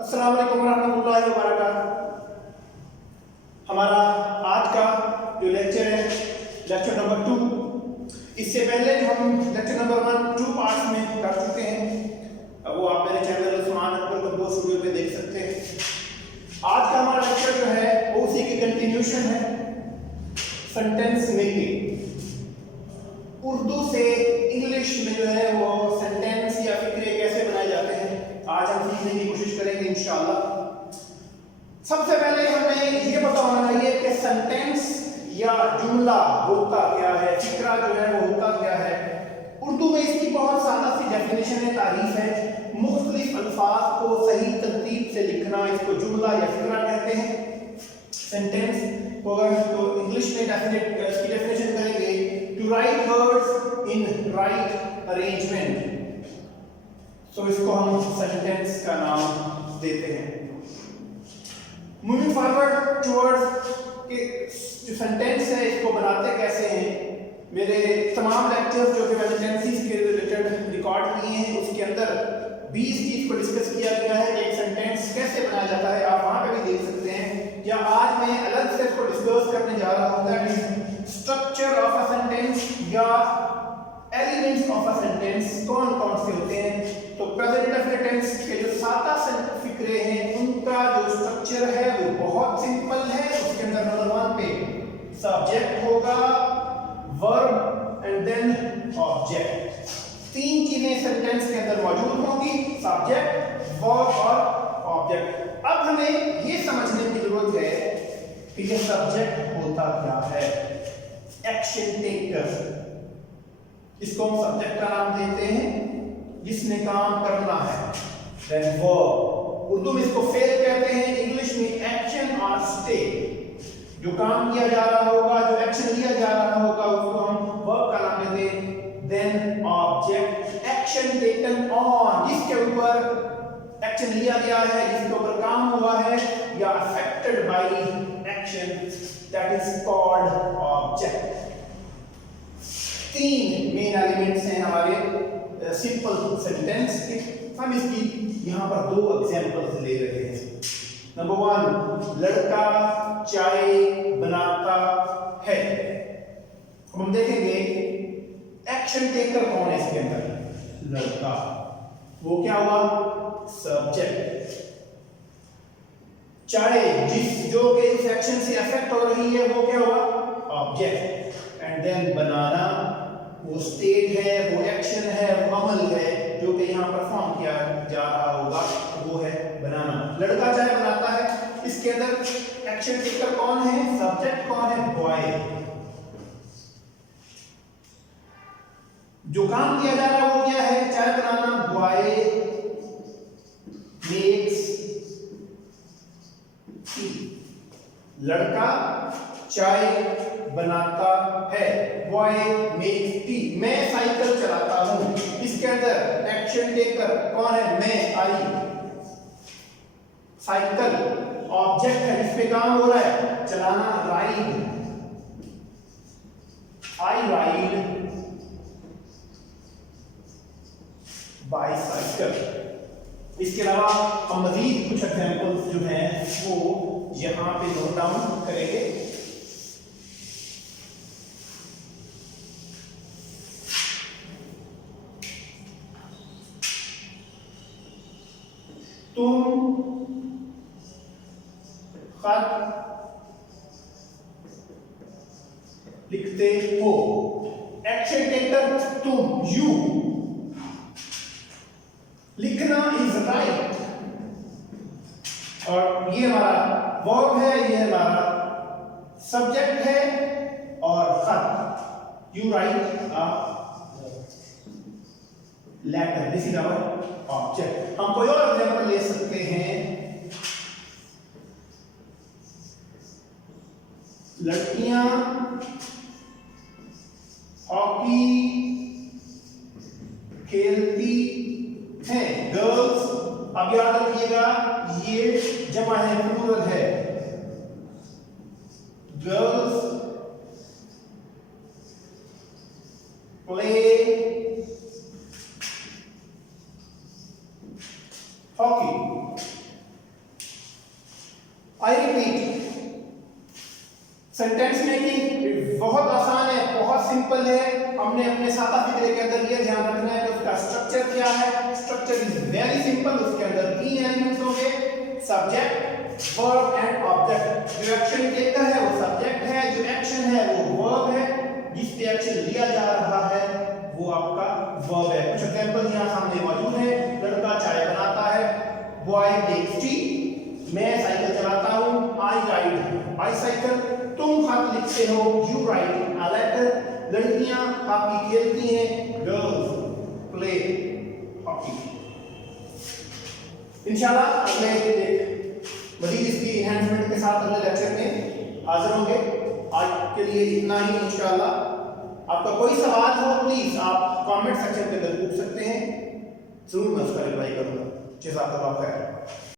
अस्सलाम वालेकुम रहमतुल्लाहि व बरकातहू। हमारा आज का जो लेक्चर है लेक्चर नंबर 2। इससे पहले हम लेक्चर नंबर 1 2 पार्ट्स में कर चुके हैं। अब वो आप मेरे channel Usman Akbar compose studio पे देख सकते हैं। आज का हमारा लेक्चर जो है वो उसी की कंटिन्यूशन है, सेंटेंस मेकिंग। उर्दू से इंग्लिश में जो है वो सेंटेंस या फिक्रे कैसे बनाए जाते हैं आज हम सीखने की कोशिश करेंगे इंशाअल्लाह। सबसे पहले हमें ये पता होना चाहिए कि सेंटेंस या जुमला होता क्या है, फिक्रा जो है वो होता क्या है। उर्दू में इसकी बहुत सादा सी डेफिनेशन है, तारीफ है। मुख्तलिफ अल्फाज को सही तरतीब से लिखना, इसको जुमला या फिक्रा कहते हैं। सेंटेंस को अगर तो इंग्लिश में इसकी डेफिनेशन करेंगे, to right words in right arrangement. तो इसको हम सेंटेंस का नाम देते हैं। मूविंग फॉरवर्ड टुवर्ड्स कि जो सेंटेंस है इसको बनाते कैसे हैं। मेरे तमाम लेक्चर्स जो कि मैंने टेंसेस के रिलेटेड रिकॉर्ड किए हैं उसके अंदर 20 चीज को डिस्कस किया गया है कि एक सेंटेंस कैसे बनाया जाता है, आप वहां पे भी देख सकते हैं। या आज मैं अलग से इसको डिस्कस करने जा रहा हूं, that is structure of a sentence या एलिमेंट्स ऑफ अ सेंटेंस कौन कौन से होते हैं। तो प्रेजेंट इंडेफिनिट टेंस के जो सादा फिक्रे हैं उनका जो स्ट्रक्चर है वो बहुत सिंपल है। उसके अंदर नंबर 1 पे सब्जेक्ट होगा, वर्ब एंड देन ऑब्जेक्ट। तीन चीजें सेंटेंस के अंदर मौजूद होंगी, सब्जेक्ट, वर्ब और ऑब्जेक्ट। अब हमें ये समझने की जरूरत है कि ये सब्जेक्ट होता क्या है। एक्शन टेकर, इसको हम सब्जेक्ट का नाम देते हैं जिसने काम करना है। देन वर्ब, उर्दू में इसको फेल कहते हैं, इंग्लिश में एक्शन और स्टेट। जो काम किया जा रहा होगा, जो एक्शन लिया जा रहा होगा उसको हम वर्ब का नाम देते हैं। Then object, action taken on, जिसके ऊपर एक्शन लिया गया है, जिसके ऊपर काम हुआ है या affected by action, that is called object. तीन मेन एलिमेंट्स हैं हमारे सिंपल सेंटेंस के। हम इसकी यहां पर 2 एग्जांपल्स ले रहे हैं। नंबर 1, लड़का चाय बनाता है। हम देखेंगे एक्शन टेकर कौन है इसके अंदर, लड़का। वो क्या हुआ, सब्जेक्ट। चाय जिस जो के इस एक्शन से अफेक्ट हो रही है वो क्या हुआ, ऑब्जेक्ट। एंड देन बनाना, वो स्टेट है, वो एक्शन है, वो अमल है जो कि यहाँ परफॉर्म किया जा रहा होगा, वो है बनाना। लड़का चाय बनाता है, इसके अंदर एक्शन टेकर कौन है, सब्जेक्ट कौन है, बॉय। जो काम किया जा रहा है वो क्या है, चाय बनाना। बॉय मेक्स टी, लड़का चाय बनाता है, बॉय मेक्स टी। मैं साइकिल चलाता हूं, इसके अंदर एक्शन टेकर कौन है, मैं, आई। साइकिल ऑब्जेक्ट है जिस पे काम हो रहा है, चलाना, राइड, आई राइड बाइसाइकिल। इसके अलावा हम मजीद कुछ एग्जांपल्स जो हैं वो यहां पे नोट डाउन करेंगे। तुम खत लिखते हो, एक्शन टेकर तुम, यू। लिखना इज राइट, और ये हमारा वर्ब है, ये हमारा सब्जेक्ट है, और खत, you write a letter, this is our object. हम कोई और एग्जांपल ले सकते हैं। लड़कियां हॉकी खेलती हैं, गर्ल्स। अब याद रखिएगा ये जमा है, प्लूरल है। Girls play hockey. I repeat, sentence making बहुत आसान है, बहुत सिंपल है। हमने अपने साता फिक्रे के अंदर ये ध्यान रखना है कि उसका स्ट्रक्चर क्या है। Structure is very simple. उसके अंदर 3 एलिमेंट्स होंगे, सब्जेक्ट, वर्ब एंड ऑब्जेक्ट। जो एक्शन टेकर है वो सब्जेक्ट है, जो एक्शन है वो वर्ब है, जिस पे एक्शन लिया जा रहा है वो आपका वर्ब है। कुछ एग्जांपल यहां सामने मौजूद है। लड़का चाय बनाता है, बॉय टेक्स टी। मैं साइकिल चलाता हूं, आई राइड बाइसाइकिल। तुम खत लिखते हो, यू राइट अ लेटर। लड़कियां हॉकी खेलती हैं, गर्ल्स प्ले हॉकी। इंशाल्लाह अगले एक मजीद इसकी एनहांसमेंट के साथ अगले लेक्चर में हाजिर होंगे। आज के लिए इतना ही इंशाल्लाह। आपका कोई सवाल हो प्लीज आप कमेंट सेक्शन के अंदर पूछ सकते हैं, जरूर मैं उसका रिप्लाई करूंगा। जज़ाकल्लाह खैर।